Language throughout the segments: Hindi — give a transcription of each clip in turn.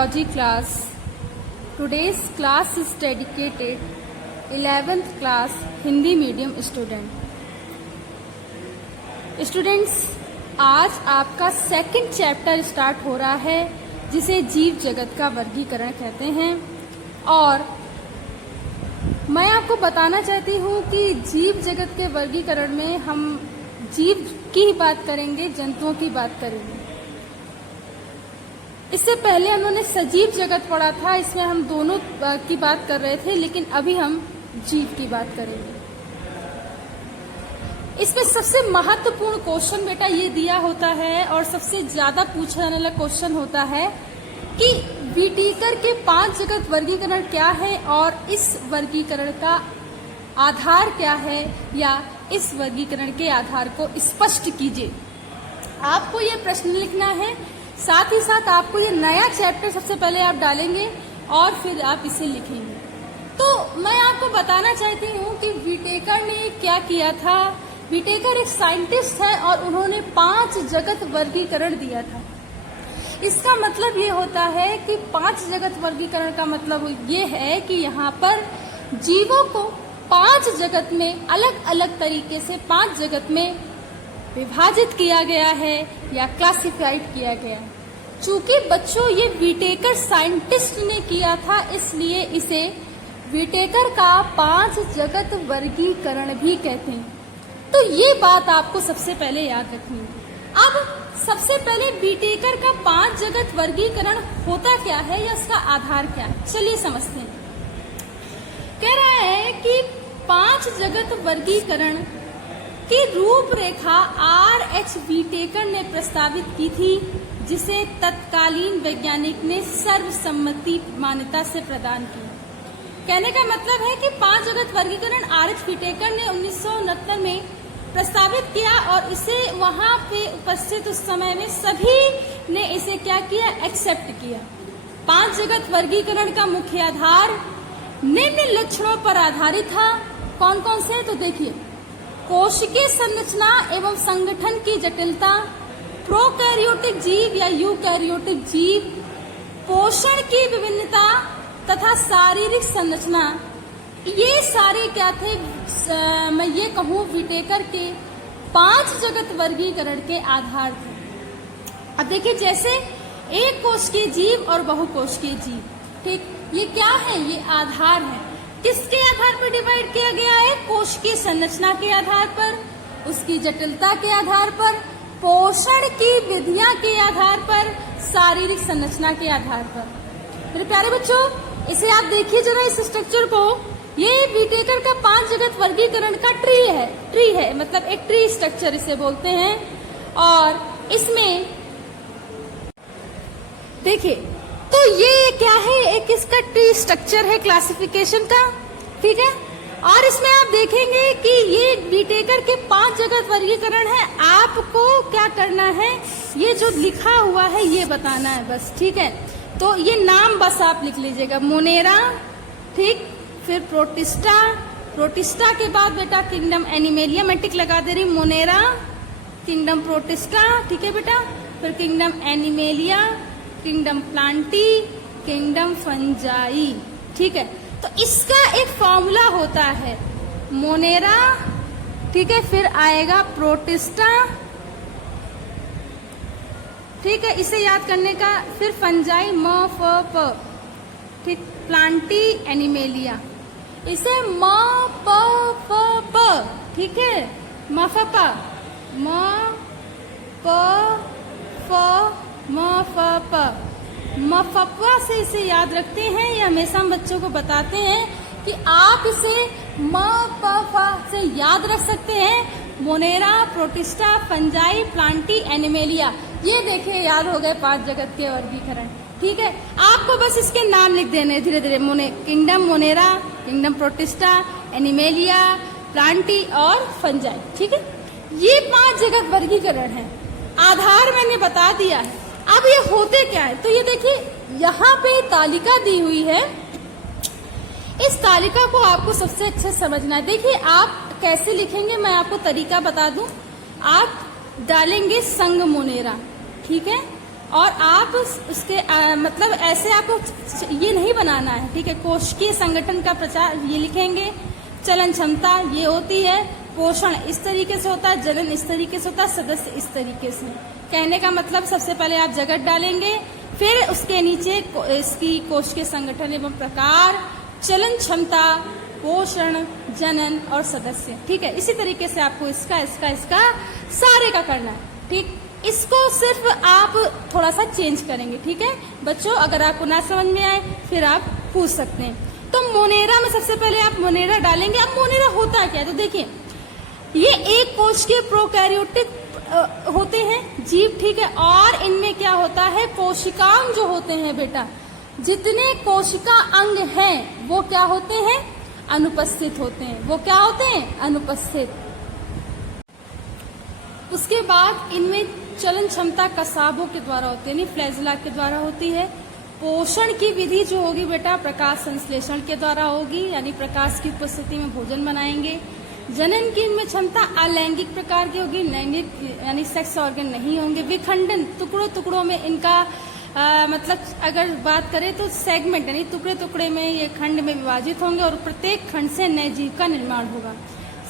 biology class. Today's class is dedicated 11th class Hindi medium student. Students, आज आपका सेकंड चैप्टर स्टार्ट हो रहा है जिसे जीव जगत का वर्गीकरण कहते हैं. और मैं आपको बताना चाहती हूँ कि जीव जगत के वर्गीकरण में हम जीव की ही बात करेंगे, जंतुओं की बात करेंगे. इससे पहले उन्होंने सजीव जगत पढ़ा था, इसमें हम दोनों की बात कर रहे थे, लेकिन अभी हम जीव की बात करेंगे. इसमें सबसे महत्वपूर्ण क्वेश्चन बेटा ये दिया होता है और सबसे ज्यादा पूछा जाने वाला क्वेश्चन होता है कि व्हिटेकर के 5 जगत वर्गीकरण क्या है और इस वर्गीकरण का आधार क्या है, या इस वर्गीकरण के आधार को स्पष्ट कीजिए. आपको ये प्रश्न लिखना है, साथ ही साथ आपको ये नया चैप्टर सबसे पहले आप डालेंगे और फिर आप इसे लिखेंगे. तो मैं आपको बताना चाहती हूँ कि व्हिटेकर ने क्या किया था. व्हिटेकर एक साइंटिस्ट है और उन्होंने 5 जगत वर्गीकरण दिया था. इसका मतलब ये होता है कि 5 जगत वर्गीकरण का मतलब ये है कि यहाँ पर जीवों को 5 जगत में अलग अलग तरीके से 5 जगत में विभाजित किया गया है या क्लासिफाइड किया गया. चूंकि बच्चों ये व्हिटेकर साइंटिस्ट ने किया था, इसलिए इसे व्हिटेकर का 5 जगत वर्गीकरण भी कहते हैं. तो ये बात आपको सबसे पहले याद रखनी है. अब सबसे पहले व्हिटेकर का 5 जगत वर्गीकरण होता क्या है या इसका आधार क्या है, चलिए समझते हैं. कह रहा है कि 5 जगत वर्गीकरण की रूपरेखा R.H. व्हिटेकर ने प्रस्तावित की थी, जिसे तत्कालीन वैज्ञानिक ने सर्वसम्मति मान्यता से प्रदान की. कहने का मतलब है कि 5 जगत वर्गीकरण R.H. व्हिटेकर ने 1969 में प्रस्तावित किया और इसे वहां पे उपस्थित उस समय में सभी ने इसे क्या किया, एक्सेप्ट किया. 5 जगत वर्गीकरण का मुख्य आधार निम्न लक्षणों पर आधारित था. कौन कौन से? तो देखिए, कोशिकीय संरचना एवं संगठन की जटिलता, प्रोकैरियोटिक जीव या यूकैरियोटिक जीव, पोषण की विभिन्नता तथा शारीरिक संरचना. ये सारे क्या थे, मैं ये कहूँ व्हिटेकर के 5 जगत वर्गीकरण के आधार थे. अब देखिए, जैसे एक कोशिकीय जीव और बहुकोशिकीय जीव, ठीक, ये क्या है, ये आधार है. किसके आधार पर डिवाइड किया गया है? कोशिकीय संरचना के आधार पर, उसकी जटिलता के आधार पर, पोषण की विधियां के आधार पर, शारीरिक संरचना के आधार पर. मेरे प्यारे बच्चों, इसे आप देखिए जरा इस स्ट्रक्चर को. ये व्हिटेकर का 5 जगत वर्गीकरण का ट्री है, मतलब एक ट्री स्ट्रक्चर इसे बोलते हैं. और इसमें देखिए, तो ये क्या है, एक इसका ट्री स्ट्रक्चर है क्लासिफिकेशन का, ठीक है. और इसमें आप देखेंगे कि ये व्हिटेकर के 5 जगत वर्गीकरण है. आपको क्या करना है, ये जो लिखा हुआ है ये बताना है बस, ठीक है. तो ये नाम बस आप लिख लीजिएगा, मोनेरा, ठीक, फिर प्रोटिस्टा के बाद बेटा किंगडम एनिमेलिया, मैं टिक लगा दे रही हूँ, मोनेरा, किंगडम प्रोटिस्टा, ठीक है बेटा, फिर kingdom animalia, kingdom Plantae, kingdom fungi, ठीक है. तो इसका एक फॉर्मूला होता है, मोनेरा, ठीक है, फिर आएगा प्रोटिस्टा, ठीक है, इसे याद करने का, फिर फंजाई, ठीक, प्लांटी, एनिमेलिया, इसे ठीक है, मफपा से इसे याद रखते हैं. ये हमेशा हम बच्चों को बताते हैं कि आप इसे मफपा से याद रख सकते हैं. Monera, protista, fungi, Plantae, animalia, ये देखिए याद हो गए 5 जगत के वर्गीकरण, ठीक है. आपको बस इसके नाम लिख देने धीरे धीरे, kingdom Monera, kingdom protista, animalia, Plantae और फंजाई, ठीक है. ये 5 जगत वर्गीकरण है. आधार मैंने बता दिया है. अब ये होते क्या है, तो ये देखिए यहाँ पे तालिका दी हुई है. इस तालिका को आपको सबसे अच्छे समझना है. देखिए आप कैसे लिखेंगे, मैं आपको तरीका बता दूं. आप डालेंगे संग मोनेरा, ठीक है, और आप उसके मतलब ऐसे आपको ये नहीं बनाना है, ठीक है। कोशिकीय संगठन का प्रचार ये लिखेंगे, चलन क्षमता ये होती है, पोषण इस तरीके से होता है, जनन इस तरीके से होता है, सदस्य इस तरीके से। कहने का मतलब सबसे पहले आप जगत डालेंगे, फिर उसके नीचे इसकी कोशिकीय संगठन एवं प्रकार, चलन क्षमता, पोषण, जनन और सदस्य, ठीक है। इसी तरीके से आपको इसका सारे का करना है, ठीक। इसको सिर्फ आप थोड़ा सा चेंज करेंगे, ठीक है बच्चों। अगर आपको ना समझ में आए फिर आप पूछ सकते हैं। तो मोनेरा में सबसे पहले आप मोनेरा डालेंगे। अब मोनेरा होता क्या है, तो देखिए ये एक कोश के प्रोकैरियोटिक होते हैं जीव, ठीक है। और इनमें क्या होता है, कोशिकांग जो होते हैं बेटा, जितने कोशिका अंग हैं वो क्या होते हैं, अनुपस्थित होते हैं। वो क्या होते हैं, अनुपस्थित। उसके बाद इनमें चलन क्षमता कसाबों के द्वारा होती है, यानी फ्लैजिला के द्वारा होती है। पोषण की विधि जो होगी बेटा, प्रकाश संश्लेषण के द्वारा होगी, यानी प्रकाश की उपस्थिति में भोजन बनाएंगे। जनन की इनमें क्षमता अलैंगिक प्रकार की होगी, लैंगिक यानी सेक्स ऑर्गन नहीं होंगे। विखंडन टुकड़ों टुकड़ों में इनका मतलब अगर बात करें तो सेगमेंट यानी टुकड़े टुकड़े में ये खंड में विभाजित होंगे और प्रत्येक खंड से नए जीव का निर्माण होगा।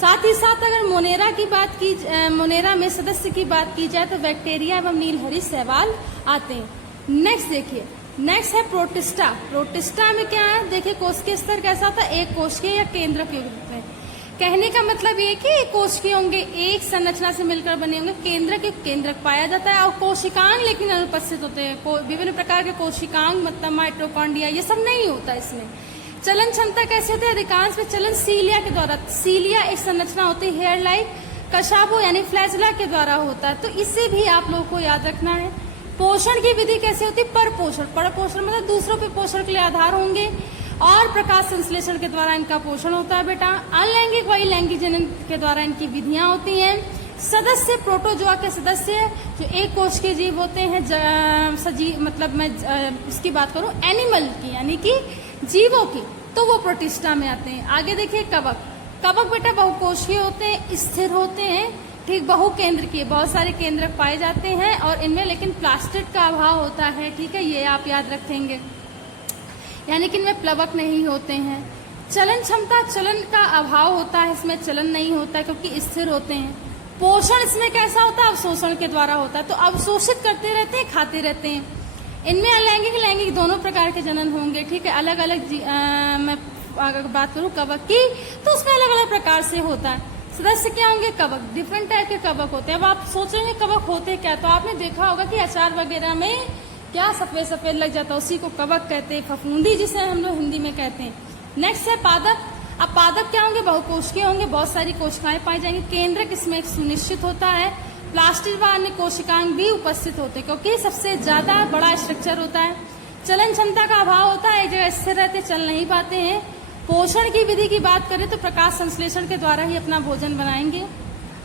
साथ ही साथ अगर मोनेरा की बात की, मोनेरा में सदस्य की बात की जाए तो बैक्टीरिया एवं नीलहरी शैवाल आते हैं। नेक्स्ट देखिए, नेक्स्ट है प्रोटिस्टा। प्रोटिस्टा में क्या है, देखिए कोशिकीय स्तर कैसा होता है, एक कोशिकीय या केंद्रक के रूप में। कहने का मतलब ये कि कोशिकीय होंगे एक संरचना से मिलकर बने होंगे, केंद्रक पाया जाता है। और कोशिकांग लेकिन अनुपस्थित होते हैं, विभिन्न प्रकार के कोशिकांग मतलब माइटोकॉन्ड्रिया ये सब नहीं होता इसमें। चलन क्षमता कैसे होती है, अधिकांश में चलन सीलिया के द्वारा, सीलिया एक संरचना होती है हेयर लाइक, कशाबो यानी फ्लैजिला के द्वारा होता है, तो इससे भी आप लोगों को याद रखना है। पोषण की विधि कैसे होती है, परपोषण। परपोषण मतलब दूसरों पे पोषण के लिए आधार होंगे और प्रकाश संश्लेषण के द्वारा इनका पोषण होता है बेटा। अनलैंगिक वही लैंगिक जनन के द्वारा इनकी विधियां होती हैं। सदस्य प्रोटोजोआ के सदस्य जो एक कोश के जीव होते हैं, सजीव मतलब मैं इसकी बात करूं एनिमल की यानी कि जीवों की, तो वो प्रोटिस्टा में आते हैं। आगे देखिए कवक। कवक बेटा बहुकोशीय होते हैं, स्थिर होते हैं, ठीक, बहु केंद्र की, बहुत सारे केंद्रक पाए जाते हैं और इनमें लेकिन प्लास्टिड का अभाव होता है, ठीक है, ये आप याद रखेंगे, यानी कि इनमें प्लवक नहीं होते हैं। चलन क्षमता, चलन का अभाव होता है, इसमें चलन नहीं होता है क्योंकि स्थिर होते हैं। पोषण इसमें कैसा होता है, अवशोषण के द्वारा होता है, तो अवशोषित करते रहते हैं, खाते रहते हैं। इनमें अलैंगिक लैंगिक दोनों प्रकार के जनन होंगे, ठीक है। अलग अलग मैं अगर बात करूं कवक की तो उसमें अलग अलग प्रकार से होता है। सदस्य क्या होंगे, कवक, डिफरेंट टाइप के कवक होते हैं। अब आप सोचेंगे कवक होते क्या, तो आपने देखा होगा कि अचार वगैरह में क्या सफेद सफेद लग जाता है, उसी को कवक कहते हैं, फफूंदी जिसे हम लोग हिंदी में कहते हैं। नेक्स्ट है पादप। अब पादप क्या होंगे, बहुकोशिकीय होंगे, बहुत सारी कोशिकाएं पाई जाएंगी। केंद्रक इसमें एक सुनिश्चित होता है। प्लास्टिड व अन्य कोशिकांग भी उपस्थित होते हैं क्योंकि सबसे ज्यादा बड़ा स्ट्रक्चर होता है। चलन क्षमता का अभाव होता है, एक जगह स्थिर रहते, चल नहीं पाते हैं। पोषण की विधि की बात करें तो प्रकाश संश्लेषण के द्वारा ही अपना भोजन बनाएंगे।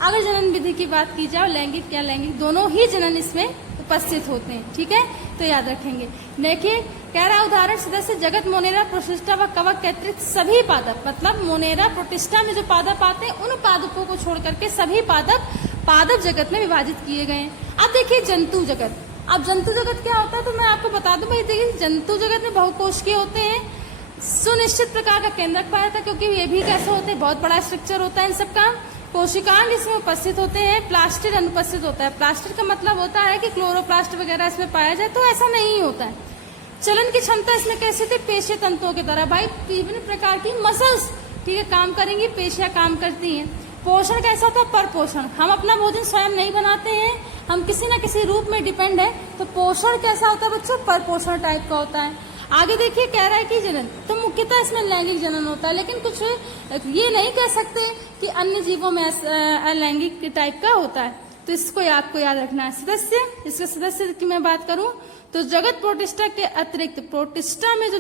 अगर जनन विधि की बात की जाए, लैंगिक या लैंगिक दोनों ही जनन इसमें उपस्थित होते हैं, ठीक है, तो याद रखेंगे। देखिए कह रहा उदाहरण सदस्य जगत, मोनेरा, प्रोटिस्टा व कवक के अतिरिक्त सभी पादप, मतलब मोनेरा प्रोटिस्टा में जो पादप आते हैं उन पादपों को छोड़ करके सभी पादप जगत में विभाजित किए गए हैं। अब देखिए जंतु जगत। अब जंतु जगत क्या होता है तो मैं आपको बता दूं भाई, देखिए जंतु जगत में बहुकोशिकीय होते हैं, सुनिश्चित प्रकार का केंद्रक पाया था क्योंकि ये भी कैसे होते हैं, बहुत बड़ा स्ट्रक्चर होता है इन सबका। कोशिकांग इसमें उपस्थित होते हैं। प्लास्टिड अनुपस्थित होता है। प्लास्टिड का मतलब होता है कि क्लोरोप्लास्ट वगैरह इसमें पाया जाए, तो ऐसा नहीं होता है। चलन की क्षमता इसमें कैसे थी, पेशीय तंतुओं के द्वारा, भाई विभिन्न प्रकार की मसल्स, ठीक है, काम करेंगी, पेशियां काम करती हैं। पोषण कैसा होता है, पर पोषण, हम अपना भोजन स्वयं नहीं बनाते हैं, हम किसी न किसी रूप में डिपेंड है, तो पोषण कैसा होता है बच्चों, पर पोषण टाइप का होता है। आगे देखिए कह रहा है कि जनन, तो मुख्यतः इसमें लैंगिक जनन होता है, लेकिन कुछ ये नहीं कह सकते कि अन्य जीवों में अलैंगिक टाइप का होता है, तो इसको आपको याद रखना है। सदस्य, इसके सदस्य की मैं बात करूं तो जगत प्रोटिस्टा के अतिरिक्त प्रोटिस्टा में जो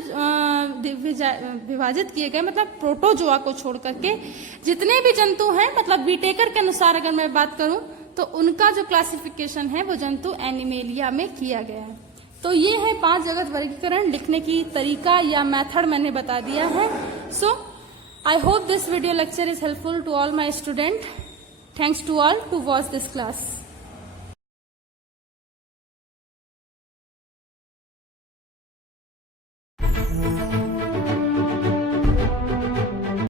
विभाजित किए गए, मतलब प्रोटोजोआ को छोड़ करके जितने भी जंतु हैं, मतलब बीटेकर के अनुसार अगर मैं बात करूं तो उनका जो क्लासिफिकेशन है वो जंतु एनिमेलिया में किया गया है। तो ये है 5 जगत वर्गीकरण, लिखने की तरीका या मेथड मैंने बता दिया है। So I hope this video lecture is helpful to all my students. Thanks to all to watch this class.